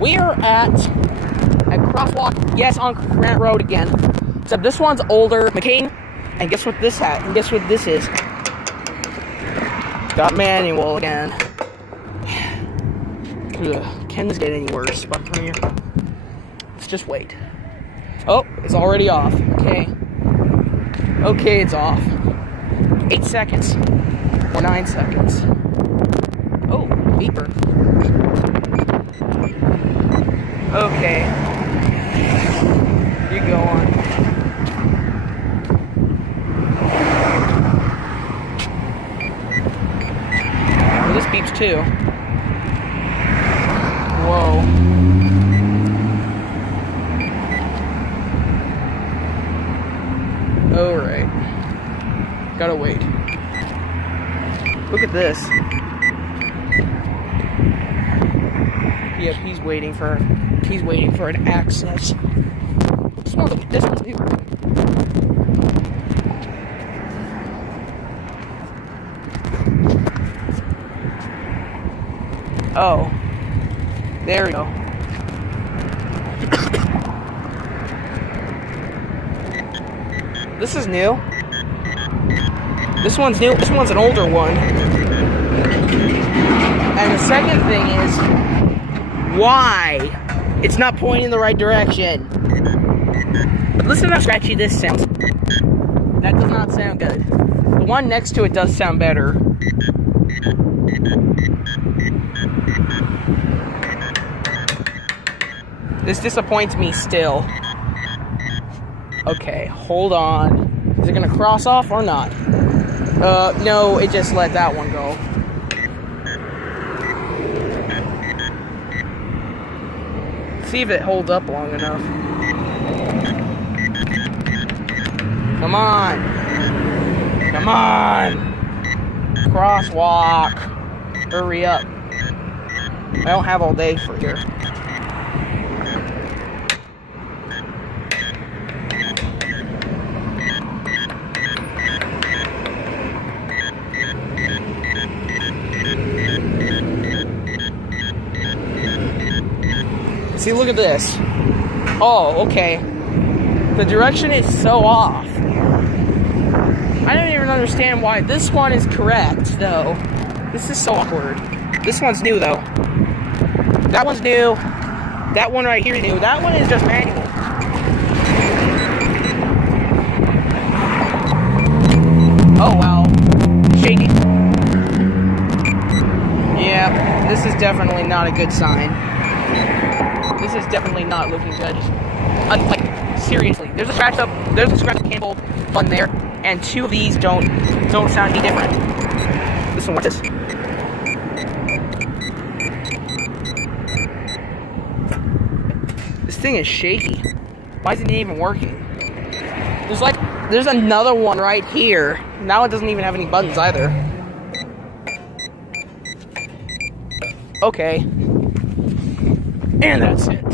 We are at Crosswalk, yes, on Grant Road again. Except this one's older, McCain, and guess what this had? And guess what this is? Got manual again. Ugh, can this get any worse? But from here, let's just wait. Oh, it's already off. Okay. Okay, it's off. 8 seconds. Or 9 seconds. Oh, beeper. Okay. You go on. Well, this beeps too. Whoa. Alright. Gotta wait. Look at this. Yep, he's waiting for an access. This one's new. Oh. There we go. This is new. This one's new. This one's an older one. And the second thing is, why? It's not pointing in the right direction. But listen how scratchy this sounds. That does not sound good. The one next to it does sound better. This disappoints me still. Okay, hold on. Is it gonna cross off or not? No, it just let that one go. See if it holds up long enough. Come on. Come on. Crosswalk. Hurry up. I don't have all day for here. See, look at this. Oh, okay. The direction is so off. I don't even understand why this one is correct, though. This is so awkward. This one's new, though. That one's new. That one right here is new. That one is just manual. Oh, wow. Shaky. Yeah, this is definitely not a good sign. This is definitely not looking good. Like, seriously, there's a scratch cable button there, and 2 of these don't sound any different. This one, what's this? This thing is shaky. Why isn't it even working? There's another one right here. Now it doesn't even have any buttons either. Okay. And that's it.